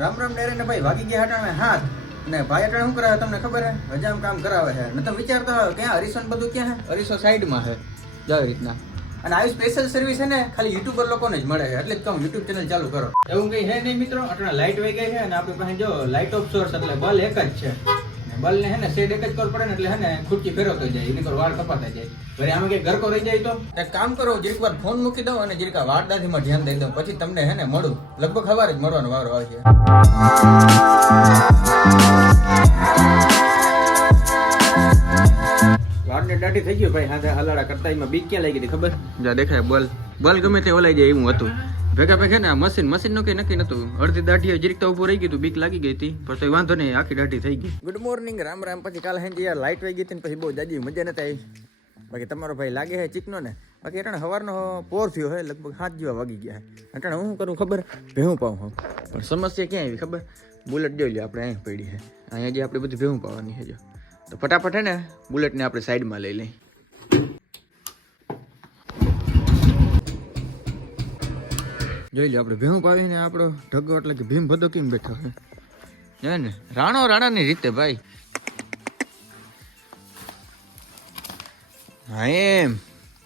રામ રામ ડેરે ને ભાઈ વાગી ગયા હટાણે હાથ. ને ભાઈ અટાણે શું કરાવે તમને ખબર હે? હજામ કામ કરાવે હે. ને તમે વિચારતા હોય ક્યાં હરીસો ને બધું ક્યાં હે? હરીસો સાઈડમાં હે. જો રીતના. અને આવી સ્પેશિયલ સર્વિસ છે ને ખાલી યુટ્યુબર લોકોને જ મળે છે. એટલે જ કહું યુટ્યુબ ચેનલ ચાલુ કરો. એવું કઈ હે નહીં મિત્રો? અટાણે લાઇટ વહી ગઈ છે અને આપણી પાસે જો લાઇટ ઓફ સોર્સ એટલે બલ એક જ છે. અને બલ ને હે ને શેડ એક જ કર પડે ને એટલે હે ને ખુરચી ફેરવતો જાય એની પર વાળ કપાતા જાય. વળી આમાં કઈ ગરકો રહી જાય તો? એક કામ કરો જરીક વાર ફોન મૂકી દઉં અને જરીક વાર વાળદાથીમાં ધ્યાન દઈ દઉં. પછી તમને હે ને મળું. લગભગ સવારે જ મળવાનો વારો આવશે વાળને દાઢી થઈ ગયો ભાઈ હાથે હલાડા કરતા એમાં બીક ક્યાં લાગી ગઈ ખબર? જા દેખાય બલ. બલ ગમે તે ઓલાઈ જાય એવું હતું. ભેગા ભેગા ને મશીન મશીનનું કઈ નક્કી નતું. અડધી દાઢી જરીક તો ઉભું રહી ગયું હતું બીક લાગી ગઈ હતી. પણ તો વાંધો નહીં, આખી દાઢી થઈ ગઈ. Good morning Ram Ram. પછી કાલે હેંજી યાર લાઈટ વહી ગઈ હતી પછી બહુ દાદી મજા નથી આવી. બાકી તમારો ભાઈ લાગે છે ચીકનો ને? બાકી અટાણે સવારનો પોર થયો હે, લગભગ સાત જેવા વાગી ગયા હે. અટાણે હું કરું ખબર? ભેહું પાઉં હું. પણ સમસ્યા ક્યાં આવી ખબર? બુલેટ જોઈ લે આપણે અહીં પડી છે અહીંયા જે આપણે બધી ભેહું પાવાની છે જો. તો ફટાફટ હે ને, બુલેટને આપણે સાઈડમાં લઈ લઈ. જોઈ લે, આપણે ભીમ પાવીને આપણો ઢગો એટલે કે ભીમ ભદો કેમ બેઠો છે. જોઈ ને? રાણો રાણાની રીતે, ભાઈ. હા, એમ.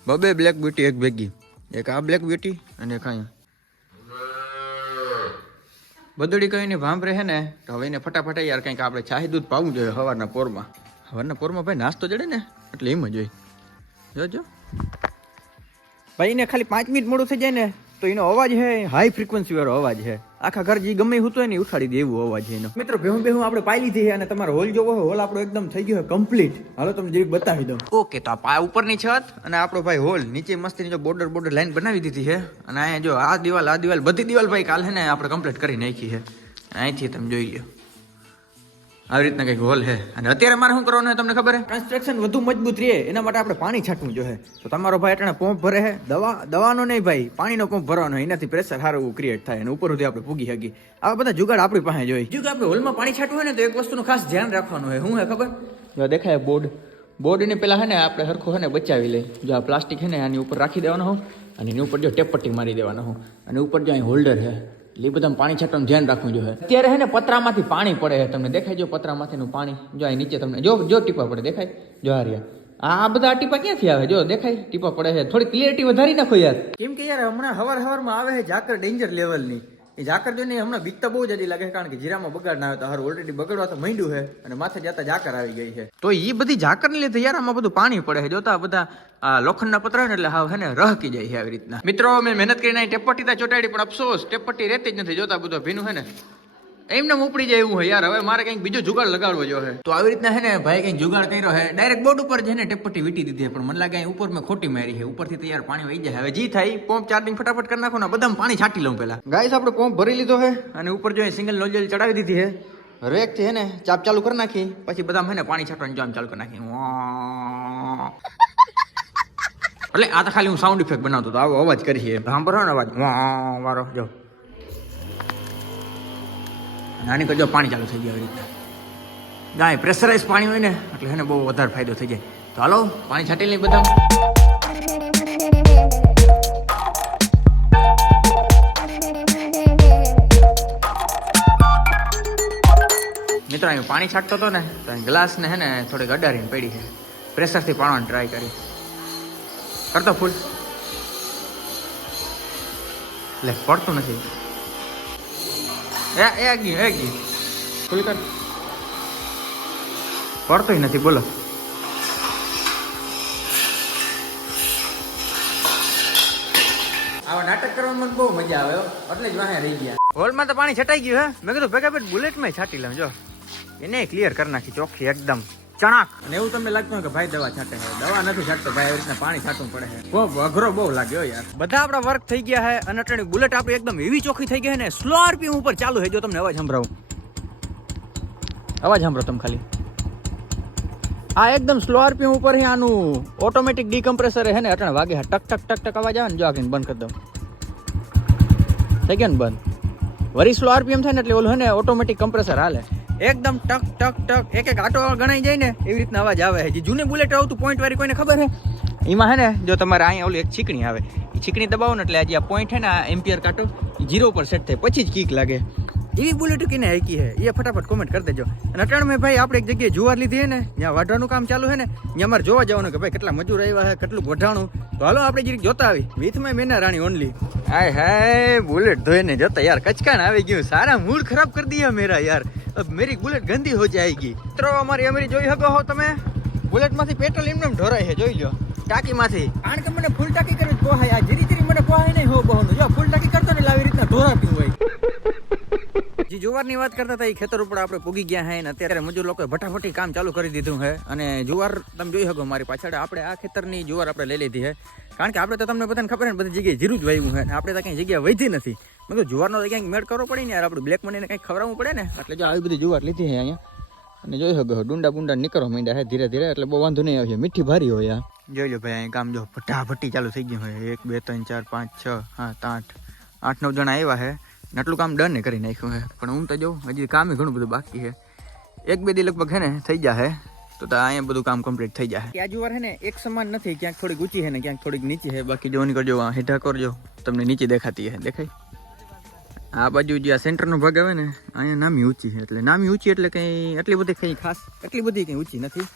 બબે બ્લેક બ્યુટી એક ભેગી. એક આ બ્લેક બ્યુટી અને અહીંયા. બદડી કહીને ભાંભરે રહે ને, તો હવે એને ફટાફટ યાર કંઈક આપણે ચાહી દૂધ પાવું જોઈએ સવારના પોરમાં. સવારના પોરમાં ભાઈ નાસ્તો જડે ને, એટલે એમ જ હોય. જોજો. ભાઈ ને ખાલી પાંચ મિનિટ મોડું થઈ જાય ને તો એનો અવાજ છે હાઈ ફ્રિકવન્સી વાળો અવાજ છે આખા ઘર જે ગમે હું તો એને ઉઠાડી દે એવું અવાજ એનો. મિત્રો, ભેહું ભેહું આપણે પાઈ લીધી અને તમારો હોલ જોવો હોય હોલ આપણો એકદમ થઈ ગયો કમ્પ્લીટ હાલો, તમને જરીક બતાવી દઉં. ઓકે, તો આ ઉપરની છત અને આપણો ભાઈ હોલ. નીચે મસ્તીની જો બોર્ડર બોર્ડર લાઈન બનાવી દીધી છે અને અહીંયા જો આ દિવાલ આ દિવાલ, બધી દિવાલ ભાઈ કાલે ને આપણે કમ્પ્લીટ કરી નાખી છે અહીંથી તમે જોઈ લો આવી રીતના કંઈક હોલ છે. અને અત્યારે મારે શું કરવાનું છે તમને ખબર છે? કન્સ્ટ્રક્શન વધુ મજબૂત રહે એના માટે આપણે પાણી છાંટવું જોઈએ. તો તમારો ભાઈ અટાણે પંપ ભરે છે. દવા દવાનો નહીં ભાઈ પાણીનો પંપ ભરવાનો. એનાથી પ્રેશર સારું એવું ક્રિએટ થાય અને ઉપર સુધી આપણે પૂગી શકીએ. આવા બધા જુગાડ આપણી પાસે જોઈએ. જો કે આપણે હોલમાં પાણી છાંટવું હોય ને તો એક વસ્તુનું ખાસ ધ્યાન રાખવાનું હોય. શું હે ખબર? જો દેખાય બોર્ડ બોર્ડની પહેલાં હે ને આપણે સરખો હે ને બચાવી લઈ જો આ પ્લાસ્ટિક હે ને આની ઉપર રાખી દેવાનો હો અને એની ઉપર જો ટેપ પટ્ટી મારી દેવાનો હો. અને ઉપર જો અહીં હોલ્ડર છે. બધામાં પાણી છાંટવાનું ધ્યાન રાખવું જોઈએ. અત્યારે હે ને પતરામાંથી પાણી પડે છે, તમને દેખાય જો પતરામાંથીનું પાણી, જો અહીં નીચે તમને, જો જો ટીપા પડે, દેખાય? જો આ આ બધા ટીપા ક્યાંથી આવે? જો દેખાય, ટીપા પડે છે. થોડી ક્લિયરિટી વધારી નાખો યાર. કેમ કે યાર, હમણાં હવાર હવારમાં આવે છે ઝાકર ડેન્જર લેવલની એ ઝાકર જોઈને હમણાં બીક તો બહુ જલ્દી લાગે કારણ કે જીરામાં બગાડ ના આવે તો હારું ઓલરેડી બગડવા તો માંડ્યું છે અને માથે જતા ઝાકર આવી ગઈ છે. તો એ બધી ઝાકર ને લીધે યાર આમાં બધું પાણી પડે છે. જોતા બધા, આ લોખંડના પતરા એટલે હાવ હે ને રહકી જાય છે આવી રીતના. મિત્રો મેં મહેનત કરીને અહીં ટેપપટ્ટી તા ચોટાડી, પણ અફસોસ ટેપપટ્ટી રહેતી જ નથી. જોતા બધું ભીનું હે ને એમને ઉપડી જાય એવું હોય યાર. હવે મારે કંઈક બીજો જુગાડ લગાડવો જોઈએ તો આવી રીતના હે ને ભાઈ કંઈક જુગાડ કર્યો હે. ડાયરેક્ટ બોર્ડ ઉપર છે ને ટેપપટ્ટી વીટી દીધી પણ મને લાગે ઉપર મેં ખોટી મારી છે ઉપરથી તૈયાર પાણી વહી જાય. હવે જી થાય પંપ ચાર્જિંગ ફટાફટ કરી નાખો ને બધા પાણી છાંટી લઉં પેલા ગાઈસ આપણે પંપ ભરી લીધો હે. અને ઉપર જો સિંગલ નોઝલ ચડાવી દીધી હે. રેક છે ને ચાપ ચાલુ કરી નાખી. પછી બધા હે ને પાણી છાંટવાનું જામ ચાલુ કરી નાખી. એટલે આ તો ખાલી હું સાઉન્ડ ઇફેક્ટ બનાવતો હતો. આવો અવાજ કરીએ. છે સાંભળો ને અવાજ. વારો જો. નાની કરજો, પાણી ચાલુ થઈ જાય આવી રીતના. ગાય પ્રેશરાઇઝ પાણી હોય ને, એટલે એને બહુ વધારે ફાયદો થઈ જાય. તો હાલો, પાણી છાંટી લઈ બધા. મિત્રો અહીં પાણી છાંટતો હતો ને, તો ગ્લાસને હે ને થોડીક અડારીને પડી છે. પ્રેશરથી પાણવાની ટ્રાય કરી કરતો ફૂલ. એટલે પડતું નથી. એ એ ગયું એ ગયું ખુલી કર પડતોય નથી બોલો. આવા નાટક કરવામાં મને બહુ મજા આવે હો. એટલે જ વાહે રહી ગયા. હોલમાં તો પાણી છટાઈ ગયું હે? મેં કીધું ભેગા ભેગ બુલેટમાં છાંટી લઉં જો. એને ક્લિયર કરી નાખી ચોખ્ખી એકદમ. ચણાક. અને એવું તમને લાગતું કે ભાઈ દવા છાંટે છે. દવા નથી છાંટતો ભાઈ આવી રીતના પાણી છાંટવું પડે છે. બહુ અઘરો બહુ લાગ્યો યાર. બધા આપણા વર્ક થઈ ગયા છે અને અટાણી બુલેટ આપણી એકદમ એવી ચોખ્ખી થઈ ગઈ છે ને સ્લો આરપીએમ ઉપર ચાલુ છે. જો તમને અવાજ સંભળાવું. અવાજ સાંભળો તમે ખાલી. આ એકદમ સ્લો આરપીએમ ઉપર હે આનું ઓટોમેટિક ડીકમ્પ્રેસર છે ને અટાણે વાગે ટક ટક ટક ટક અવાજ આવે ને જો આખીને બંધ કરી દઉં. થઈ ગયા ને બંધ? વરી સ્લો આરપીએમ થાય ને એટલે ઓલું છે ને ઓટોમેટિક કમ્પ્રેસર હાલે. એકદમ ટક ટક ટક. એક એક આટો ગણાઈ જાય ને, એવી રીતના અવાજ આવે છે. જૂને બુલેટ આવતું પોઈન્ટ વાળી કોઈને ખબર છે એમાં હે ને, જો તમારે અહીંયા ઓલી એક છીકણી આવે. એ છીકણી દબાવો ને એટલે આજે આ પોઈન્ટ છે ને, આ એમ્પિયર કાંટો જીરો પર સેટ થાય. પછી જ કીક લાગે. એવી બુલેટ કીને હાકી હે? એ ફટાફટ કોમેન્ટ કરી દેજો. અને અટાણ મેં ભાઈ આપણે એક જગ્યાએ જુવાર લીધી હે ને, જ્યાં વાઢવાનું કામ ચાલુ છે ને, ત્યાં અમારે જોવા જવાનું કે ભાઈ કેટલા મજૂર આવ્યા છે કેટલું વઢાણું તો હાલો આપણે જરીક જોતા આવી. વિથમાં મેના રાણી ઓનલી હાય હાય બુલેટ ધોઈને જોતા. યાર, કચકાણ આવી ગયું. સારા મૂડ ખરાબ કરી દિયા મેરા યાર. મેરી બુલેટ ગંદી હો જાયગી. મિત્રો અમારી અમેરી જોઈ શકો હો તમે. બુલેટમાંથી પેટ્રોલ એમને એમ ઢોરાય છે જોઈ લો. ટાંકીમાંથી. કારણ કે મને ફૂલ ટાંકી કરી પોહાય આ જીરી ધીરે મને પોહાય નહીં હો બહોનું. જો ફૂલ ટાંકી કરતો ને આવી રીતના ઢોરાતી હોય. જે જુવારની વાત કરતા હતા એ ખેતર ઉપર આપણે પૂગી ગયા હે ને અત્યારે મજૂર લોકોએ ફટાફટી કામ ચાલુ કરી દીધું છે અને જુવાર તમે જોઈ શકો મારી પાછળ આપણે આ ખેતરની જુવાર આપણે લઈ લીધી છે કારણ કે આપણે તો તમને બધાને ખબર ને બધી જગ્યાએ જીરું જ વાવ્યું છે અને આપણે તો કંઈ જગ્યા વધી નથી. મેં કીધું જુવારનો તો ક્યાંક મેળ કરવો પડે ને યાર આપણે બ્લેક મનીને કંઈક ખવડાવવું પડે ને. એટલે જો આવી બધી જુવાર લીધી છે અહીંયા. અને જોઈ શકો ડુંડા બુંડા નીકળવા માંડ્યા હે ધીરે ધીરે એટલે બહુ વાંધો નહીં આવશે મીઠી ભારી હોય આ. જોઈ લો ભાઈ અહીં કામ જો ભટ્ટી ચાલુ થઈ ગયું હોય. એક બે ત્રણ ચાર પાંચ છ સાત આઠ આઠ નવ જણા આવ્યા છે ને આટલું કામ ડન કરી નાખ્યું છે. પણ હું તો જોઉં હજી કામ ઘણું બધું બાકી છે. એક બે દી લગભગ હે ને થઈ જશે તો તો અહીંયા બધું કામ કમ્પ્લીટ થઈ જશે આ જુવાર હે ને એક સમાન નથી ક્યાંક થોડીક ઊંચી છે ને ક્યાંક થોડીક નીચી છે. બાકી જો કરજો આ હેઠા કરજો. તમને નીચે દેખાતી છે દેખાય? આ બાજુ જે આ સેન્ટરનો ભાગ આવે ને, અહીંયા નામી ઊંચી છે. એટલે નામી ઊંચી એટલે કંઈ એટલી બધી કંઈ ખાસ, એટલી બધી કંઈ ઊંચી નથી.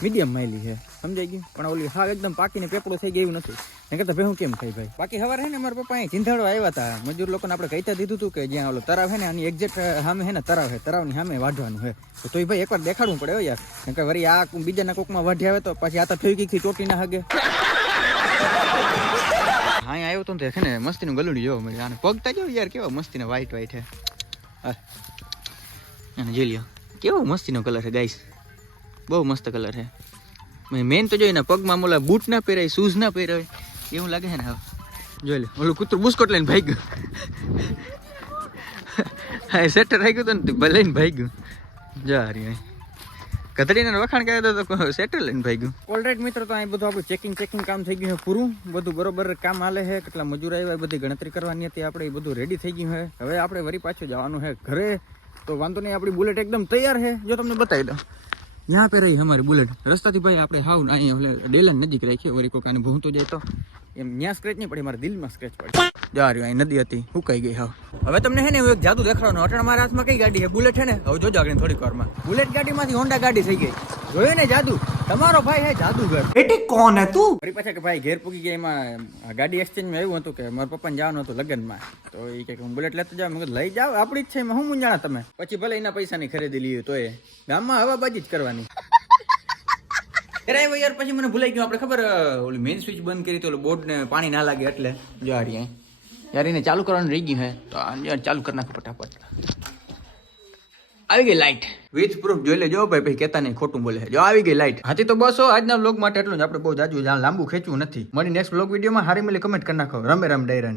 મીડિયમ માયલી છે સમજાઈ ગયું? પણ ઓલી હા એકદમ પાકીને પેપડો થઈ ગયું નથી. એ કરતા ભેહું કેમ ખાઈ ભાઈ? બાકી હવાર હે ને મારા પપ્પા અહીં ચિંધાડવા આવ્યા હતા મજૂર લોકોને આપણે કહીતા દીધું હતું કે જ્યાં ઓલો તરાવ હે ને, આની એક્ઝેક્ટ સામે હે ને તરાવ હે તરાવની સામે વાઢવાનું હે તો તોય ભાઈ એકવાર દેખાડવું પડે હો યાર. કે વળી આ બીજાના કોકમાં વાઢી આવે તો પછી આ તો ફેવિકથી ચોટી ના હગે. હા આવ્યો તો ને છે ને મસ્તીનું ગલુડી જોવો મળી આને પગતા જો યાર, કેવા મસ્તીના વ્હાઈટ વ્હાઈટ હે હા. અને જોઈ લ્યો. કેવો મસ્તીનો કલર છે ગાઈસ બહુ મસ્ત કલર છે. મેન તો જોઈને પગમાં ઓલા બૂટ ના પહેરાય શૂઝ ના પહેરાય. એવું લાગે છે ને હવે. જોઈ લે ઓલું કૂતરું બુસ્કોટ લઈને ભાઈ ગયું. હા સેટર આવી ગયું તો ને લઈને ભાઈ ગયું. જા રી કથળીને વખાણ કર્યા તો સેટર લઈને ભાઈ ગયું. ઓલરાઈટ મિત્રો, તો અહીં બધું આપણું ચેકિંગ ચેકિંગ કામ થઈ ગયું છે પૂરું. બધું બરોબર કામ હાલે છે. કેટલા મજૂર આવ્યા બધી ગણતરી કરવાની હતી આપણે. એ બધું રેડી થઈ ગયું છે. હવે આપણે વરી પાછું જવાનું છે ઘરે. તો વાંધો નહીં, આપણી બુલેટ એકદમ તૈયાર છે. જો તમને બતાવી દઉં. यहाँ पे रही हमारी बुलेट રસ્તાથી ભાઈ આપણે હાવ અહીંયા ઓલે ડેલન નજીક રાખીએ વરી કોઈ કાને ભૂંતો જાય તો એમ ત્યાં સ્ક્રેચ નહીં પડે મારા દિલમાં સ્ક્રેચ પડે જા રહ્યું અહીં નદી હતી હુકાઈ ગઈ હાવ હવે તમને હે ને હું એક જાદુ દેખાડવાનો અટણ મારા હાથમાં કઈ ગાડી છે બુલેટ છે ને હવે જોજો આગળ થોડીક વારમાં બુલેટ ગાડીમાંથી હોન્ડા ગાડી થઈ ગઈ જોયું ને જાદુ તમારો ભાઈ હે જાદુગર. એટલે કોણ હે તું? મારી પાસે કે ભાઈ ઘેર પૂકી ગયા એમાં ગાડી એક્સચેન્જમાં એવું હતું કે મારા પપ્પાને જવાનું હતું લગ્નમાં. તો એ કે હું બુલેટ લેતો જાવ મગજ લઈ જાવ આપણી જ છે એમાં હું મૂંઝાણા તમે? પછી ભલે એના પૈસા ની ખરીદી લીધી તો એ ગામમાં હવાબાજી જ કરવાની. કરાવ્યો યાર પછી મને ભૂલાઈ ગયું. આપણે ખબર ઓલી મેઇન સ્વિચ બંધ કરી તો બોર્ડ ને પાણી ના લાગે એટલે. જો આ યાર એને ચાલુ કરવાનું રહી ગયું હે. તો ચાલુ કરી નાખો ફટાફટ. આવી ગઈ લાઈટ વિથ પ્રૂફ જોઈ લેજો ભાઈ ભાઈ કહેતા નહીં, ખોટું બોલે જો આવી ગઈ લાઈટ હાથી તો બસો આજના બ્લોગ માટે એટલું જ. આપણે બહુ જાજુ લાંબુ ખેંચવું નથી. મળી નેક્સ્ટ બ્લોગ વિડીયોમાં હારી મળી કમેન્ટ કરી નાખો. રમે રમ ડાયરાને.